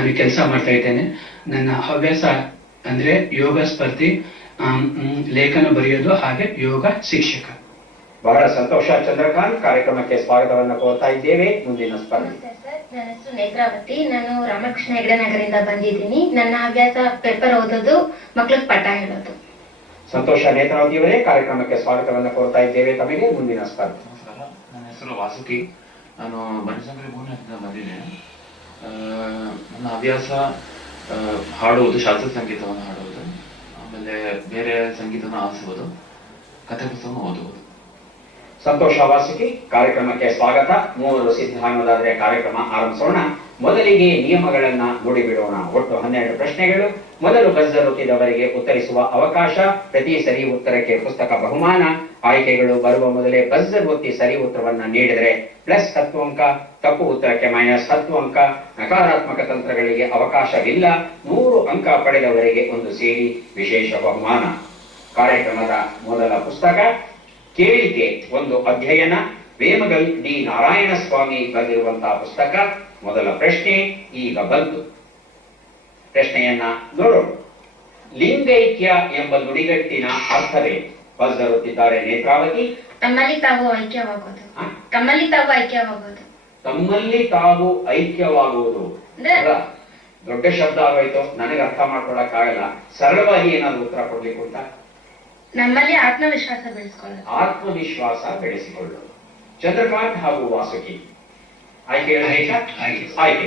ನಾನು ಕೆಲಸ ಮಾಡ್ತಾ ಇದ್ದೇನೆ. ನನ್ನ ಹವ್ಯಾಸ ಅಂದ್ರೆ ಯೋಗ ಸ್ಪರ್ಧಿ, ಲೇಖನ ಬರೆಯೋದು, ಹಾಗೆ ಯೋಗ ಶಿಕ್ಷಕ. ಬಹಳ ಸಂತೋಷ ಚಂದ್ರಕಾಂತ್. ಕಾರ್ಯಕ್ರಮಕ್ಕೆ ಸ್ವಾಗತವನ್ನು ಕೋರ್ತಾ ಇದ್ದೇವೆ. ಮುಂದಿನ ಸ್ಪರ್ಧೆ. ನನ್ನ ಹೆಸರು ನೇತ್ರಾವತಿ. ನಾನು ರಾಮಕೃಷ್ಣ ಹೆಗಡೆ ನಗರದಿಂದ ಬಂದಿದ್ದೀನಿ. ನನ್ನ ಹವ್ಯಾಸ ಪೇಪರ್ ಓದೋದು, ಮಕ್ಕಳಿಗೆ ಪಾಠ ಹೇಳೋದು. ಸಂತೋಷ ನೇತ್ರಾವತಿ ಅವರೇ, ಕಾರ್ಯಕ್ರಮಕ್ಕೆ ಸ್ವಾಗತವನ್ನು ಕೋರ್ತಾ ಇದ್ದೇವೆ. ತಮಗೆ ಮುಂದಿನ ಸ್ಪರ್ಧೆ. ನಮಸ್ಕಾರ, ನನ್ನ ಹೆಸರು ವಾಸುಕಿ. ನಾನು ಬನಶಂಕರಿ ಭುವನೇಶ್ವರದಿಂದ ಬಂದಿದ್ದೇನೆ. ನನ್ನ ಹವ್ಯಾಸ ಹಾಡುವುದು, ಶಾಸ್ತ್ರೀಯ ಸಂಗೀತವನ್ನು ಹಾಡುವುದು, ಆಮೇಲೆ ಬೇರೆ ಸಂಗೀತವನ್ನು ಆಲಿಸುವುದು, ಕಥೆ ಪುಸ್ತಕವನ್ನು ಓದುವುದು. ಸಂತೋಷ ವಾಸುಕಿ, ಕಾರ್ಯಕ್ರಮಕ್ಕೆ ಸ್ವಾಗತ. ಮೂವರು ಸಿದ್ಧ ಅನ್ನೋದಾದ್ರೆ ಕಾರ್ಯಕ್ರಮ ಆರಂಭಿಸೋಣ. ಮೊದಲಿಗೆ ನಿಯಮಗಳನ್ನ ನೋಡಿಬಿಡೋಣ. ಒಟ್ಟು 12 ಪ್ರಶ್ನೆಗಳು. ಮೊದಲು ಬಜರ್ ಒತ್ತಿದವರಿಗೆ ಉತ್ತರಿಸುವ ಅವಕಾಶ. ಪ್ರತಿ ಸರಿ ಉತ್ತರಕ್ಕೆ ಪುಸ್ತಕ ಬಹುಮಾನ. ಆಯ್ಕೆಗಳು ಬರುವ ಮೊದಲೇ ಬಜರ್ ಒತ್ತಿ ಸರಿ ಉತ್ತರವನ್ನ ನೀಡಿದರೆ +10 ಅಂಕ, ತಪ್ಪು ಉತ್ತರಕ್ಕೆ -10 ಅಂಕ. ನಕಾರಾತ್ಮಕ ತಂತ್ರಗಳಿಗೆ ಅವಕಾಶವಿಲ್ಲ. 100 ಅಂಕ ಪಡೆದವರಿಗೆ ಒಂದು ಸೇರಿ ವಿಶೇಷ ಬಹುಮಾನ. ಕಾರ್ಯಕ್ರಮದ ಮೊದಲ ಪುಸ್ತಕ ಕೇಳಿಕೆ ಒಂದು ಅಧ್ಯಯನ, ವೇಮಗಲ್ ಡಿ ನಾರಾಯಣ ಸ್ವಾಮಿ ಬರೆದಿರುವಂತಹ ಪುಸ್ತಕ. ಮೊದಲ ಪ್ರಶ್ನೆ ಈಗ ಬಂತು. ಪ್ರಶ್ನೆಯನ್ನ ನೋಡೋಣ. ಲಿಂಗೈಕ್ಯ ಎಂಬ ನುಡಿಗಟ್ಟಿನ ಅರ್ಥವೇ? ಬರೆದಿರುತ್ತಿದ್ದಾರೆ ನೇತ್ರಾವತಿ. ತಮ್ಮಲ್ಲಿ ತಾವು ಐಕ್ಯವಾಗೋದು. ತಮ್ಮಲ್ಲಿ ತಾವು ಐಕ್ಯವಾಗೋದು. ತಮ್ಮಲ್ಲಿ ತಾವು ಐಕ್ಯವಾಗುವುದು ದೊಡ್ಡ ಶಬ್ದ ಆಗೋಯ್ತು, ನನಗೆ ಅರ್ಥ ಮಾಡ್ಕೊಳಕ್ಕಾಗಲ್ಲ. ಸರಳವಾಗಿ ಏನಾದ್ರು ಉತ್ತರ ಕೊಡ್ಲಿಕ್ಕೆ ಉಂಟಾ? ನಮ್ಮಲ್ಲಿ ಆತ್ಮವಿಶ್ವಾಸ ಬೆಳೆಸಿಕೊಳ್ಳೋದು. ಆತ್ಮವಿಶ್ವಾಸ ಬೆಳೆಸಿಕೊಳ್ಳೋದು. ಚಂದ್ರಕಾಂತ್ ಹಾಗೂ ವಾಸುಕಿ ಆಯ್ಕೆ.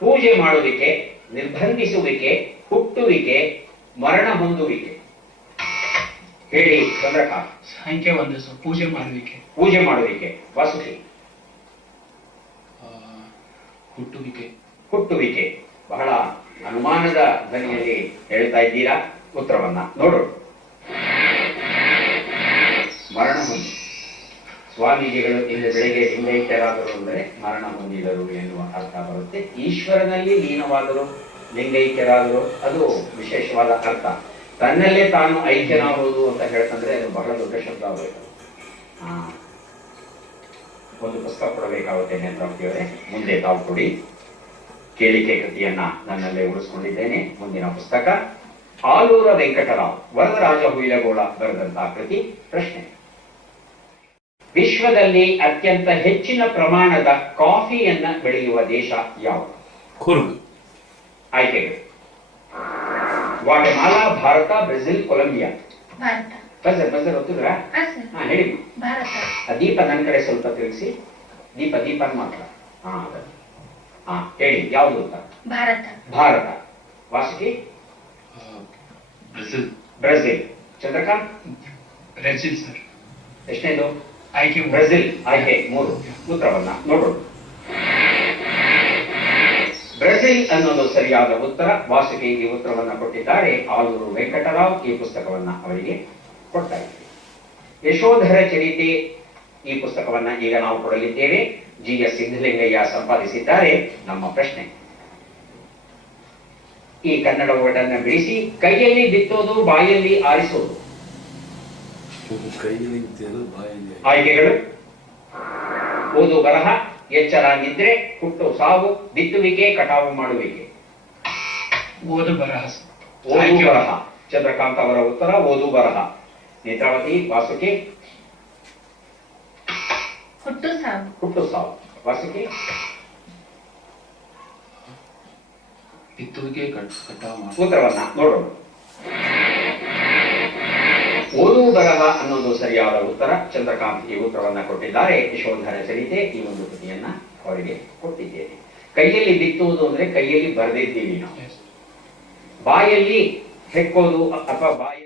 ಪೂಜೆ ಮಾಡುವಿಕೆ, ನಿರ್ಬಂಧಿಸುವಿಕೆ, ಹುಟ್ಟುವಿಕೆ, ಮರಣ ಹೊಂದುವಿಕೆ. ಹೇಳಿ ಚಂದ್ರಕಾಂತ್. ಸಂಖ್ಯೆ 1 ಪೂಜೆ ಮಾಡುವಿಕೆ. ಪೂಜೆ ಮಾಡುವಿಕೆ. ವಾಸುಕಿ. ಹುಟ್ಟುವಿಕೆ. ಹುಟ್ಟುವಿಕೆ. ಬಹಳ ಅನುಮಾನದ ಧ್ವನಿಯಲ್ಲಿ ಹೇಳ್ತಾ ಇದ್ದೀರಾ. ಉತ್ತರವನ್ನ ನೋಡೋಣ. ಮರಣ ಹೊಂದಿ. ಸ್ವಾಮೀಜಿಗಳು ಇಂದು ಬೆಳಗ್ಗೆ ಲಿಂಗೈಕ್ಯರಾದರು ಅಂದರೆ ಮರಣ ಹೊಂದಿದರು ಎನ್ನುವ ಅರ್ಥ ಬರುತ್ತೆ. ಈಶ್ವರನಲ್ಲಿ ಲೀನವಾದರು, ಲಿಂಗೈಕ್ಯರಾದರು, ಅದು ವಿಶೇಷವಾದ ಅರ್ಥ. ತನ್ನಲ್ಲೇ ತಾನು ಐಕ್ಯನಾಗುವುದು ಅಂತ ಹೇಳ್ತಂದ್ರೆ ಅದು ಬಹಳ ದೊಡ್ಡ ಶಬ್ದ ಆಗೋಯ್ತು. ಒಂದು ಪುಸ್ತಕ ಕೊಡಬೇಕಾಗುತ್ತೆ ನೇತ್ರಾವತಿಯವರೇ. ಮುಂದೆ ತಾವು ಕೊಡಿ. ಕೇಳಿಕೆ ಕೃತಿಯನ್ನ ನನ್ನಲ್ಲೇ ಉಳಿಸ್ಕೊಂಡಿದ್ದೇನೆ. ಮುಂದಿನ ಪುಸ್ತಕ ಆಲೂರ ವೆಂಕಟರಾವ್, ವರದರಾಜ ಹುಯಿಲಗೋಳ ಬರೆದಂತಹ ಕೃತಿ. ಪ್ರಶ್ನೆ: ವಿಶ್ವದಲ್ಲಿ ಅತ್ಯಂತ ಹೆಚ್ಚಿನ ಪ್ರಮಾಣದ ಕಾಫಿಯನ್ನ ಬೆಳೆಯುವ ದೇಶ ಯಾವುದು? ಕೂರ್ಗ್. ಆಯ್ಕೆಗಳು: Guatemala, Bharata, Brazil, Colombia. Bharata. Buzzer ಒತ್ತಿದ್ರಾ? ಹೇಳಿ. ಭಾರತ. ದೀಪ ನನ್ನ ಕಡೆ ಸ್ವಲ್ಪ ತಿರುಗಿಸಿ. ದೀಪ ಮಾತ್ರ. ಹೇಳಿ, ಯಾವುದು ಉತ್ತರ? Bharata. Bharata. Vasuki. Brazil. Chandrakant. Brazil sir. ಎಷ್ಟನೇದು? ಆಯ್ಕೆ ಬ್ರೆಜಿಲ್. ಆಯ್ಕೆ 3. ಉತ್ತರವನ್ನ ನೋಡೋಣ. ಬ್ರೆಜಿಲ್ ಅನ್ನೋದು ಸರಿಯಾದ ಉತ್ತರ. ವಾಸುಕಿ ಈ ಉತ್ತರವನ್ನ ಕೊಟ್ಟಿದ್ದಾರೆ. ಆಲೂರು ವೆಂಕಟರಾವ್ ಈ ಪುಸ್ತಕವನ್ನ ಅವರಿಗೆ ಕೊಡ್ತಾ ಇದ್ದಾರೆ. ಯಶೋಧರ ಚರಿತೆ ಈ ಪುಸ್ತಕವನ್ನ ಈಗ ನಾವು ಕೊಡಲಿದ್ದೇವೆ. GS ಸಿದ್ಧಲಿಂಗಯ್ಯ ಸಂಪಾದಿಸಿದ್ದಾರೆ. ನಮ್ಮ ಪ್ರಶ್ನೆ: ಈ ಕನ್ನಡ ಒಗಟನ್ನ ಬಿಡಿಸಿ. ಕೈಯಲ್ಲಿ ಬಿತ್ತೋದು, ಬಾಯಲ್ಲಿ ಆರಿಸೋದು. ಆಯ್ಕೆಗಳು: ಓದು ಬರಹ, ಎಚ್ಚರ ನಿದ್ರೆ, ಹುಟ್ಟು ಸಾವು, ಬಿತ್ತುವಿಕೆ, ಕಟಾವು ಮಾಡುವಿಕೆ. ಓದು ಬರಹ. ಓದು ಬರಹ. ಚಂದ್ರಕಾಂತ್ ಅವರ ಉತ್ತರ ಓದು ಬರಹ. ನೇತ್ರಾವತಿ, ವಾಸುಕಿ. ಹುಟ್ಟು ಸಾವು. ಹುಟ್ಟು ಸಾವು. ವಾಸುಕಿ. ಬಿತ್ತುವಿಕೆ, ಕಟಾವು. ಉತ್ತರವನ್ನ ನೋಡೋಣ. ಓದು ಬರಹ ಅನ್ನೋದು ಸರಿಯಾದ ಉತ್ತರ. ಚಂದ್ರಕಾಂತ್ ಈ ಉತ್ತರವನ್ನ ಕೊಟ್ಟಿದ್ದಾರೆ. ಯಶೋಧರ ಚರಿತೆ ಈ ಒಂದು ಕೃತಿಯನ್ನ ಅವರಿಗೆ ಕೊಟ್ಟಿದ್ದೇನೆ. ಕೈಯಲ್ಲಿ ಬಿತ್ತುವುದು ಅಂದ್ರೆ ಕೈಯಲ್ಲಿ ಬರೆದಿದ್ದೀವಿ ನಾವು. ಬಾಯಲ್ಲಿ ಹೆಕ್ಕೋದು ಅಥವಾ ಬಾಯಿ